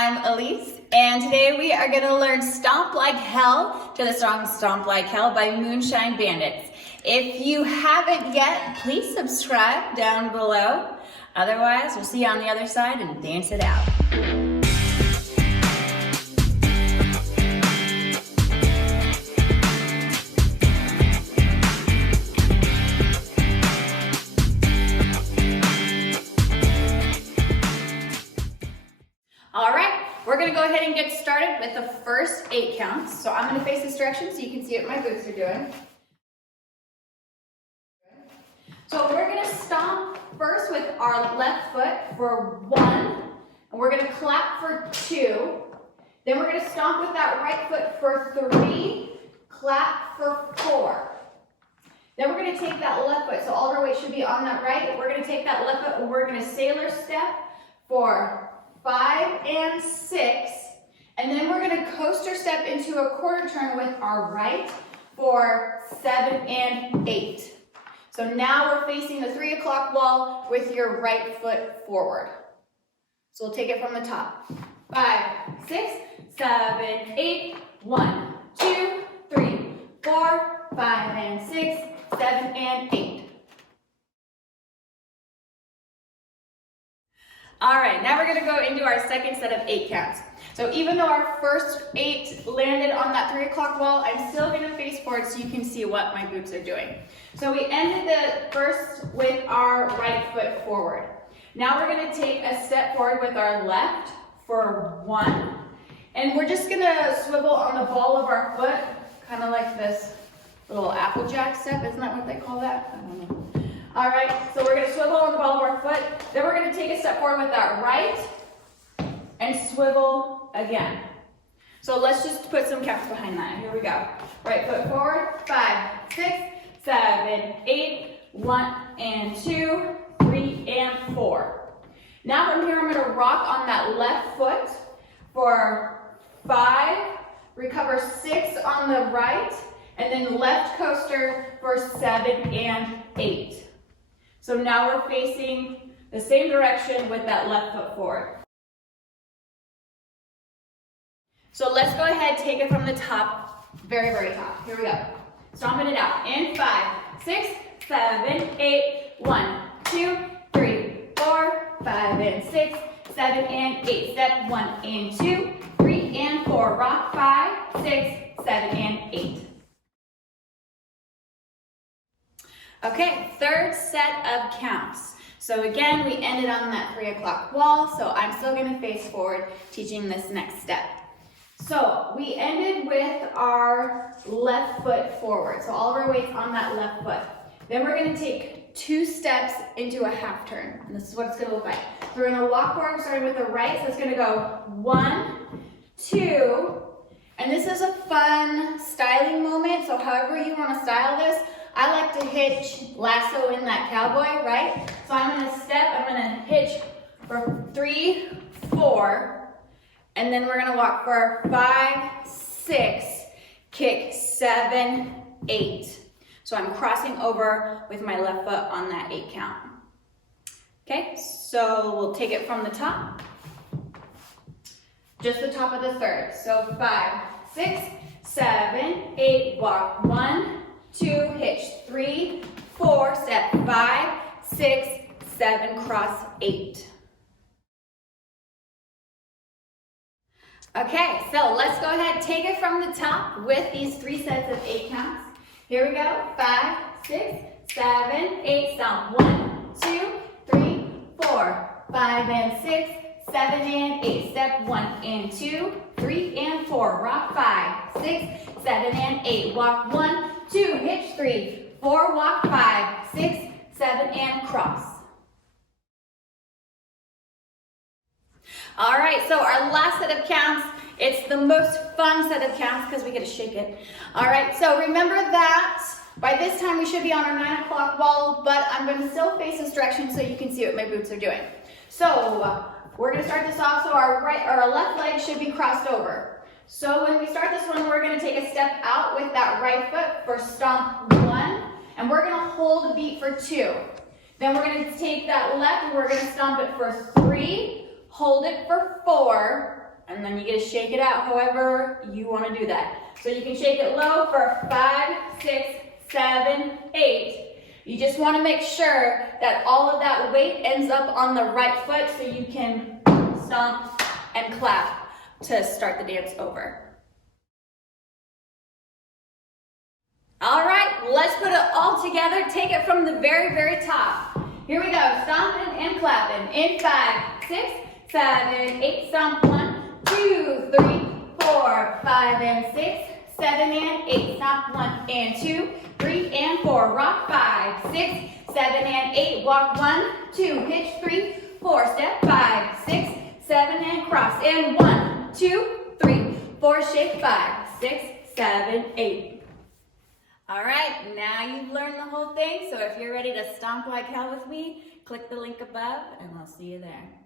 I'm Elise, and today we are going to learn Stomp Like Hell to the song Stomp Like Hell by Moonshine Bandits. If you haven't yet, please subscribe down below. Otherwise, we'll see you on the other side and dance it out. All right, we're gonna go ahead and get started with the first 8 counts. So I'm gonna face this direction so you can see what my boots are doing. So we're gonna stomp first with our left foot for 1, and we're gonna clap for 2. Then we're gonna stomp with that right foot for 3, clap for 4. Then we're gonna take that left foot, so all of our weight should be on that right. We're gonna take that left foot and we're gonna sailor step for 5 and 6, and then we're going to coaster step into a quarter turn with our right for 7 and 8. So now we're facing the 3 o'clock wall with your right foot forward. So we'll take it from the top. 5, 6, 7, 8, 1, 2, 3, 4, 5 and 6, 7 and 8. All right, now we're gonna go into our second set of 8 counts. So even though our first 8 landed on that 3 o'clock wall, I'm still gonna face forward so you can see what my boots are doing. So we ended the first with our right foot forward. Now we're gonna take a step forward with our left for 1, and we're just gonna swivel on the ball of our foot, kind of like this little applejack step. Isn't that what they call that? I don't know. All right, so we're gonna swivel on the ball of our foot. Then we're gonna take a step forward with that right and swivel again. So let's just put some counts behind that. Here we go. Right foot forward, 5, 6, 7, 8, 1 and 2, 3 and 4. Now from here, I'm gonna rock on that left foot for 5, recover 6 on the right, and then left coaster for 7 and 8. So now we're facing the same direction with that left foot forward. So let's go ahead, take it from the top, very, very top. Here we go. Stomping it out in 5, 6, 7, 8, 1, 2, 3, 4, 5 and 6, 7 and 8. Step 1 and 2, 3 and 4. Rock 5, 6, 7 and 8. Okay, third set of counts. So again, we ended on that 3 o'clock wall, so I'm still gonna face forward teaching this next step. So we ended with our left foot forward. So all of our weight's on that left foot. Then we're gonna take 2 steps into a half turn, and this is what it's gonna look like. So we're gonna walk forward starting with the right, so it's gonna go 1, 2, and this is a fun styling moment, so however you wanna style this. I like to hitch lasso in that cowboy, right? So I'm gonna step, I'm gonna hitch for 3, 4, and then we're gonna walk for 5, 6, kick 7, 8. So I'm crossing over with my left foot on that 8 count. Okay, so we'll take it from the top. Just the top of the third. So 5, 6, 7, 8, walk 1, 2, hitch 3, 4, step 5, 6, 7, cross 8. Okay, so let's go ahead, take it from the top with these 3 sets of 8 counts. Here we go, 5, 6, 7, 8, stomp, 1, 2, 3, 4, 5 and 6, 7 and 8, step 1 and 2, 3 and 4, rock 5, 6, 7 and 8, walk 1, 2, hitch 3, 4, walk 5, 6, 7 and cross. All right, so our last set of counts, it's the most fun set of counts because we get to shake it. All right, so remember that by this time we should be on our 9 o'clock wall, but I'm going to still face this direction so you can see what my boots are doing. So we're going to start this off, so our left leg should be crossed over. So when we start this one, we're going to take a step out with that right foot for stomp 1, and we're going to hold a beat for 2. Then we're going to take that left and we're going to stomp it for 3, hold it for 4, And then you get to shake it out however you want to do that. So you can shake it low for 5, 6, 7, 8. You just want to make sure that all of that weight ends up on the right foot so you can stomp and clap to start the dance over. All right, let's put it all together. Take it from the very, very top. Here we go, stomping and clapping. In 5, 6, 7, 8, stomp 1, 2, 3, 4, 5 and 6, 7 and 8, stomp 1 and 2, 3 and 4, rock 5, 6, 7 and 8, walk 1, 2, hitch 3, 4, step 5, 6, 7 and cross, and 1, 2, 3, 4, shake 5, 6, 7, 8. All right, now you've learned the whole thing, so if you're ready to stomp like hell with me, click the link above and I'll see you there.